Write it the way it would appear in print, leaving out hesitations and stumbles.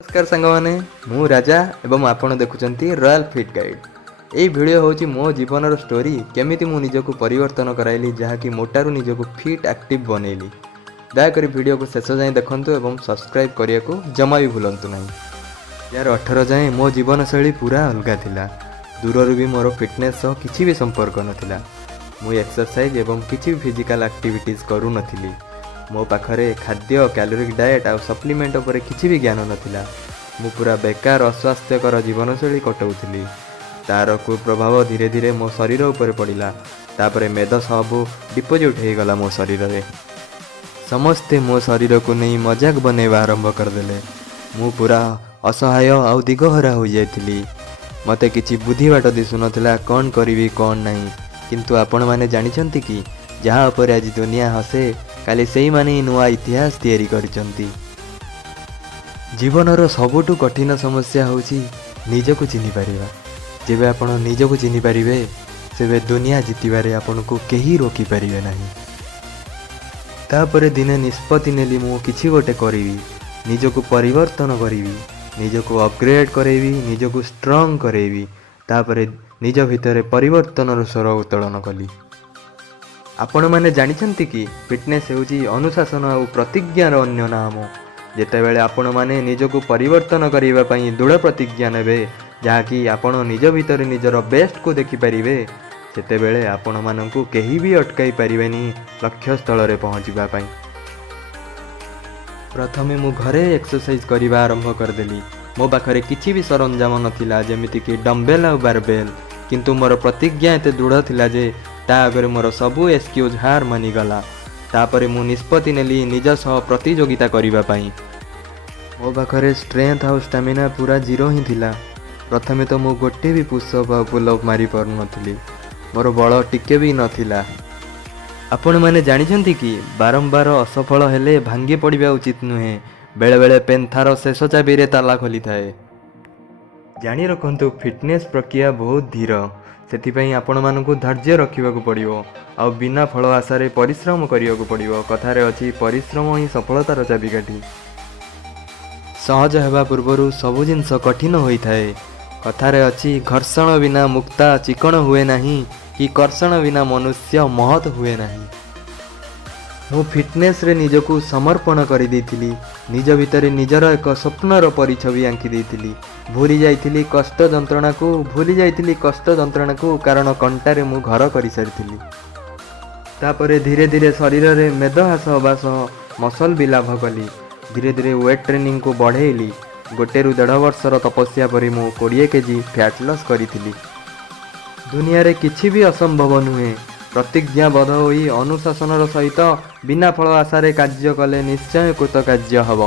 नमस्कार सांगमाने मु राजा एवं आपण देखुचंती रॉयल फिट गाइड। एई वीडियो होची मो जीवनर स्टोरी केमिति मु निजको परिवर्तन कराइली जहाँकि मोटारू निजको फिट एक्टिव बनैली। दयाकोरी वीडियो को शेष जाए देखंतु एवं सब्सक्राइब करिया को जमा भी भूलंतु नहीं। 2018 जाए मो जीवन शैली पूरा अलगा थिला। दूररू भी मोर फिटनेस सह किछि भी संपर्क नथिला। मु एक्सरसाइज एवं किछि भी फिजिकल एक्टिविटीज करू नथिली। मो पाखरे खाद्य कैलोरिक डाएट आ सप्लीमेंट पर किछि भी ज्ञान नथिला। मु पूरा बेकार अस्वास्थ्यकर जीवनशैली कटाउथली। तार कुप्रभाव धीरे धीरे मो शरीर उपर पड़ा। तापरे मेद सबू डिपोजिट हो गला मो शरीर रे। समस्ते मो शरीर को नहीं मजाक बनैवा आरंभ करदेले। मु पूरा असहाय आउ दिगहरा हो जाइथिली। मते किछि बुद्धि बाट दिसु नथिला कौन करिवि कौन नहीं। किंतु आपण माने जानिछंती कि जहाँ पर आज दुनिया हसे काली सेई माने नुआ इतिहास तैयारी करिसंती। जीवनर सबुठु कठिन समस्या होची निजको चिन्हि पारिबा। जेबे आपण निजको चिन्हि पारिबे सेबे दुनिया जितिबारे आपनको केही रोकी पारिबे नाही। तापरे दिने निष्पत्ति नेली मु किछि गोटे करिवि, निजको परिवर्तन करिवि, निजको अपग्रेड करेवि, निजको स्ट्रांग करेवि। तापरे निज भितरे परिवर्तनर स्वर उत्तोलन कली। आपण माने जानिछंती कि फिटनेस हेउची अनुशासन और प्रतिज्ञार अन्य नाम। जेतेबेले आपण माने निजको परिवर्तन करिबा पई दृढ़ प्रतिज्ञा नेबे जहाँकि आपण निज भितर निजर बेस्ट को देखि परिबे, सेतेबेले आपण माननकु केही भी अटकाई परिबेनी लक्ष्य स्थल रे पहुँचीबा पई। प्रथमे मु घरे एक्सरसाइज करिबा आरंभ करदेली। मो पाखरे किछि भी सरंजाम नथिला जेमिति कि डम्बेल आ बारबेल। किंतु मोर प्रतिज्ञा एते दृढ़ थिला जे ता आगे मोर सबू एक्सक्यूज हार मानिगला। तापरे मु निष्पत्ति नेली निज सह प्रतियोगिता करिबा पई। मो पाखरे स्ट्रेंथ और स्टामिना पूरा जीरो ही थिला। प्रथमे तो मु गोटे भी पुशअप आ पुलअप मारी पार नथिली। मोर बल टिके भी नथिला। आपण माने जानिछंती कि बारंबार असफल हेले भांगी पड़िबा उचित नुहे। बेले बेले पेन्थार शेष चाबी रे ताला खोली थाए। जानी रखंतु फिटनेस प्रक्रिया बहुत धीर। सेथिपई आपण मानकु धैर्य रखिबाकू पड़िबो आ बिना फल आशारे परिश्रम करियाकू पड़िबो। कथारे अछि परिश्रम ही सफलतार चाबिकाठी। सहज हेबा पूर्वरु सबु जिनस कठिन होई थाए। कथारे अछि घर्षण बिना मुक्ता चिकण हुए नाही कि कर्षण बिना मनुष्य महत हुए नाही। मु फिटनेस रे निजको समर्पण करि देइथिली। निज भितरे निजर एक स्वप्नर परिछवि आंकी देइथिली। भूली जाइथिली कष्ट जंत्रणा को कारण कंटारे मु घर करि सारिथिली। तापरे धीरे धीरे शरीर रे मेद हास होबा सह मसल भी लाभ कली। धीरे धीरे वेट ट्रेनिंग को बढ़ेली। गोटे रु 1.5 वर्षर तपस्या परि मु 20 केजी फैट लॉस करिथिली। दुनिया रे किछि भी असंभव नुहे। प्रतिज्ञाबद्ध होई अनुशासनर सहित बिना फल आशारे कार्य कले निश्चय कृतकार्य हब।